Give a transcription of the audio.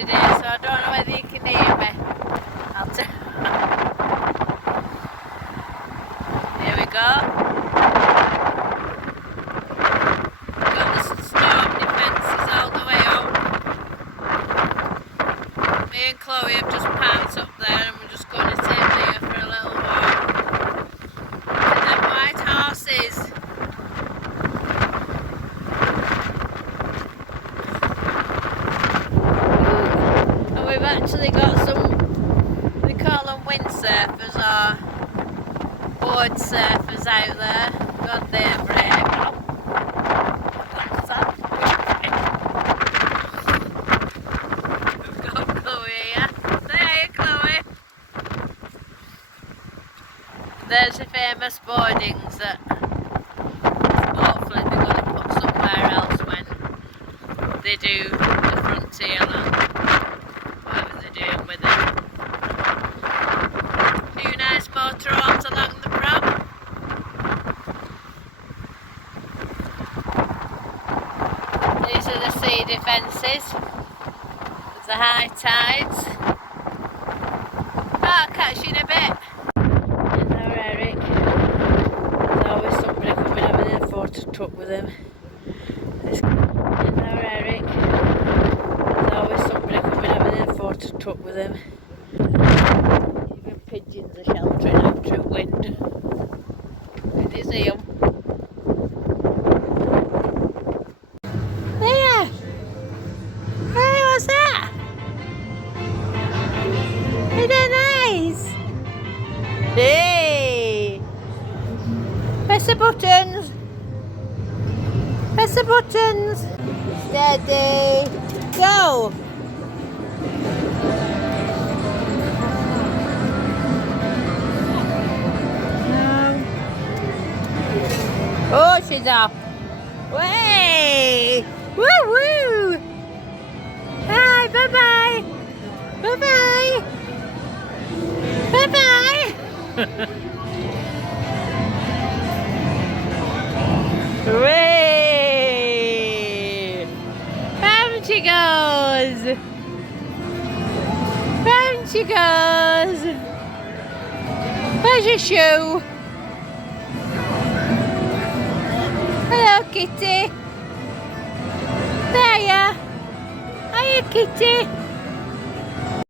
today, so I don't know whether you can hear me. Here we go. Got the storm defences all the way up. Me and Chloe have just parked up there and we're just going to take Leah for a little walk. Look at them white horses. And we've actually got some, we call them windsurfers or board surfers out there. God, they're brave. We've got Chloe here. Say hiya, Chloe. There's the famous boardings that hopefully they're going to put somewhere else when they do the frontier land. Whatever they're doing with it. Few nice motorhomes along the prom. These are the sea defences with the high tides. I'll catch you in a bit. Hello Eric. There's always somebody coming having a photo truck with him. Hello Eric. There's always somebody coming having a photo truck with him. Even pigeons are sheltering after a wind. Did you see them? There! Hey, what's that? Isn't that nice? Hey! Press the buttons! Press the buttons! Steady! Go! Oh, she's off. Way! Woo woo! Hi, bye bye! Bye bye! Bye bye! Way! Down she goes! Down she goes! Where's your shoe? Hello, kitty. There ya. Hiya, kitty.